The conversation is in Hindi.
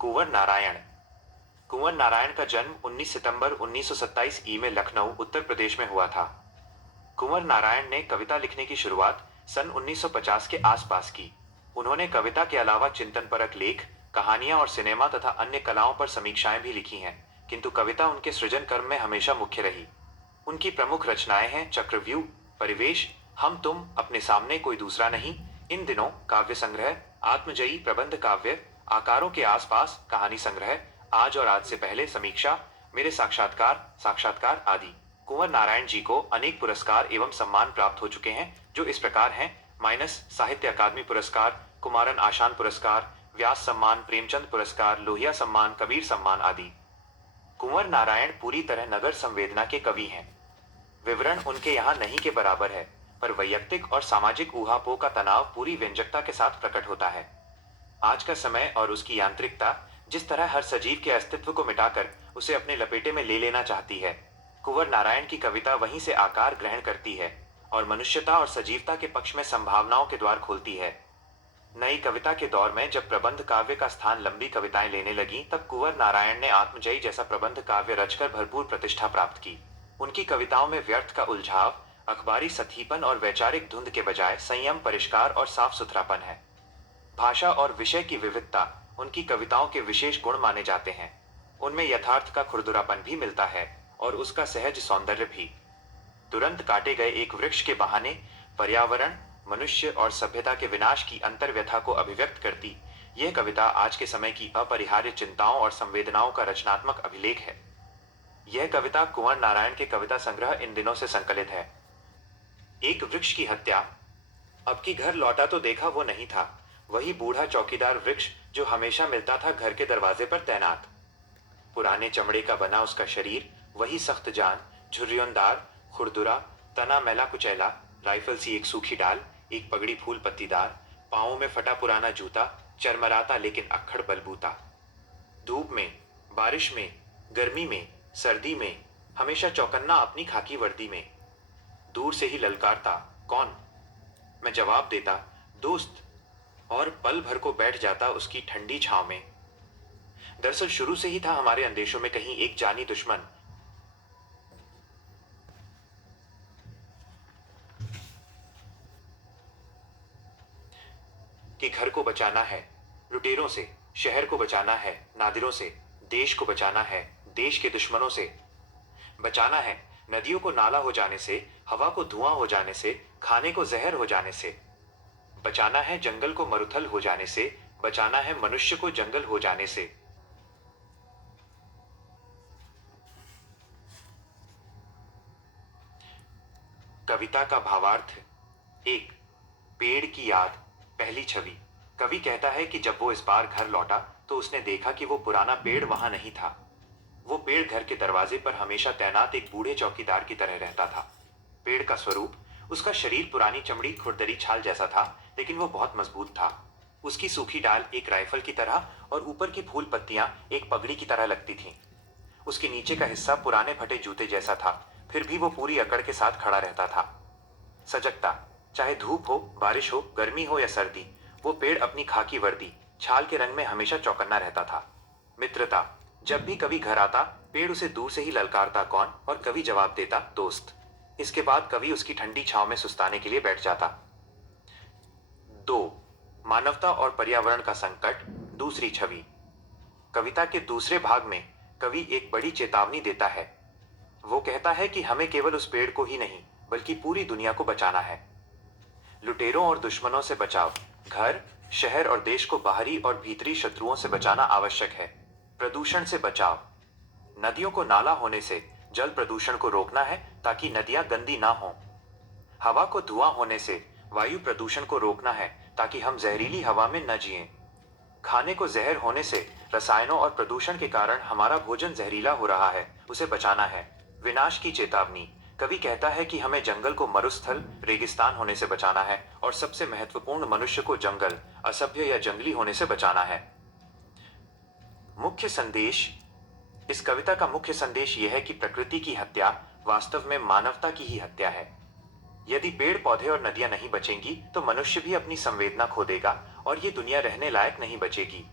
कुंवर नारायण। कुंवर नारायण का जन्म 19 सितंबर 1927 में लखनऊ, उत्तर प्रदेश में हुआ था। कुंवर नारायण ने कविता लिखने की शुरुआत सन 1950 के आसपास की। उन्होंने कविता के अलावा चिंतनपरक लेख, कहानियां और सिनेमा तथा अन्य कलाओं पर समीक्षाएं भी लिखी हैं, किंतु कविता उनके सृजन कर्म में हमेशा मुख्य रही। उनकी प्रमुख रचनाएं हैं चक्रव्यूह, परिवेश, हम तुम, अपने सामने कोई दूसरा नहीं, इन दिनों, काव्य संग्रह, आत्मजयी, प्रबंध काव्य, आकारों के आसपास, कहानी संग्रह, आज और आज से पहले, समीक्षा, मेरे साक्षात्कार, साक्षात्कार आदि। कुंवर नारायण जी को अनेक पुरस्कार एवं सम्मान प्राप्त हो चुके हैं, जो इस प्रकार हैं: माइनस साहित्य अकादमी पुरस्कार, कुमारन आशान पुरस्कार, व्यास सम्मान, प्रेमचंद पुरस्कार, लोहिया सम्मान, कबीर सम्मान आदि। कुंवर नारायण पूरी तरह नगर संवेदना के कवि हैं। विवरण उनके यहाँ नहीं के बराबर है, पर वैयक्तिक और सामाजिक ऊहापोह का तनाव पूरी व्यंजकता के साथ प्रकट होता है। आज का समय और उसकी यांत्रिकता जिस तरह हर सजीव के अस्तित्व को मिटाकर उसे अपने लपेटे में ले लेना चाहती है, कुंवर नारायण की कविता वहीं से आकार ग्रहण करती है और मनुष्यता और सजीवता के पक्ष में संभावनाओं के द्वार खोलती है। नई कविता के दौर में जब प्रबंध काव्य का स्थान लंबी कविताएं लेने लगी, तब कुंवर नारायण ने आत्मजयी जैसा प्रबंध काव्य रचकर भरपूर प्रतिष्ठा प्राप्त की। उनकी कविताओं में व्यर्थ का उलझाव, अखबारी सतीपन और वैचारिक धुंध के बजाय संयम, परिष्कार और साफ सुथरापन है। भाषा और विषय की विविधता उनकी कविताओं के विशेष गुण माने जाते हैं। उनमें यथार्थ का खुरदुरापन भी मिलता है और उसका सहज सौंदर्य भी। तुरंत काटे गए एक वृक्ष के बहाने पर्यावरण, मनुष्य और सभ्यता के विनाश की अंतर्व्यथा को अभिव्यक्त करती यह कविता आज के समय की अपरिहार्य चिंताओं और संवेदनाओं का रचनात्मक अभिलेख है। यह कविता कुंवर नारायण के कविता संग्रह इन दिनों से संकलित है। एक वृक्ष की हत्या। अब की घर लौटा तो देखा वो नहीं था, वही बूढ़ा चौकीदार वृक्ष जो हमेशा मिलता था घर के दरवाजे पर तैनात। पुराने चमड़े का बना उसका शरीर, वही सख्त जान, झुर्रियोंदार, खुरदुरा, तना मैला कुचैला, राइफल सी एक सूखी डाल, एक पगड़ी फूल पत्तीदार, पांवों में फटा पुराना जूता, चरमराता लेकिन अक्खड़ बलबूता। धूप में, बारिश में, गर्मी में, सर्दी में, हमेशा चौकन्ना अपनी खाकी वर्दी में। दूर से ही ललकारता, कौन? मैं जवाब देता, दोस्त, और पल भर को बैठ जाता उसकी ठंडी छांव में। दरअसल शुरू से ही था हमारे अंदेशों में कहीं एक जानी दुश्मन कि घर को बचाना है लुटेरों से, शहर को बचाना है नादिरों से, देश को बचाना है देश के दुश्मनों से। बचाना है नदियों को नाला हो जाने से, हवा को धुआं हो जाने से, खाने को जहर हो जाने से। बचाना है जंगल को मरुथल हो जाने से, बचाना है मनुष्य को जंगल हो जाने से। कविता का भावार्थ। एक, पेड़ की याद, पहली छवि। कवि कहता है कि जब वो इस बार घर लौटा तो उसने देखा कि वो पुराना पेड़ वहां नहीं था। वो पेड़ घर के दरवाजे पर हमेशा तैनात एक बूढ़े चौकीदार की तरह रहता था। पेड़ का स्वरूप, उसका शरीर पुरानी चमड़ी खुरदरी छाल जैसा था, लेकिन वो बहुत मजबूत था। उसकी सूखी डाल एक राइफल की तरह और ऊपर की फूल पत्तियां एक पगड़ी की तरह लगती थीं। उसके नीचे का हिस्सा पुराने फटे जूते जैसा था, फिर भी वो पूरी अकड़ के साथ खड़ा रहता था। सजगता, चाहे धूप हो, बारिश हो, गर्मी हो या सर्दी, वो पेड़ अपनी खाकी वर्दी, छाल के रंग में हमेशा चौकन्ना रहता था। मित्रता, जब भी कवि घर आता, पेड़ उसे दूर से ही ललकारता, कौन? और कवि जवाब देता, दोस्त। इसके बाद कवि उसकी ठंडी छांव में सुस्ताने के लिए बैठ जाता। 2, मानवता और पर्यावरण का संकट, दूसरी छवि। कविता के दूसरे भाग में कवि एक बड़ी चेतावनी देता है। वो कहता है कि हमें केवल उस पेड़ को ही नहीं, बल्कि पूरी दुनिया को बचाना है। लुटेरों और दुश्मनों से बचाव, घर, शहर और देश को बाहरी और भीतरी शत्रुओं से बचाना आवश्यक है। प्रदूषण से बचाव, नदियों को नाला होने से जल प्रदूषण को रोकना है ताकि नदियां गंदी ना हों। हवा को धुआं होने से वायु प्रदूषण को रोकना है ताकि हम जहरीली हवा में न जिएं। खाने को जहर होने से रसायनों और प्रदूषण के कारण हमारा भोजन जहरीला हो रहा है, उसे बचाना है। विनाश की चेतावनी, कवि कहता है कि हमें जंगल को मरुस्थल, रेगिस्तान होने से बचाना है और सबसे महत्वपूर्ण, मनुष्य को जंगल, असभ्य या जंगली होने से बचाना है। मुख्य संदेश। इस कविता का मुख्य संदेश यह है कि प्रकृति की हत्या वास्तव में मानवता की ही हत्या है। यदि पेड़ पौधे और नदियां नहीं बचेंगी तो मनुष्य भी अपनी संवेदना खो देगा और ये दुनिया रहने लायक नहीं बचेगी।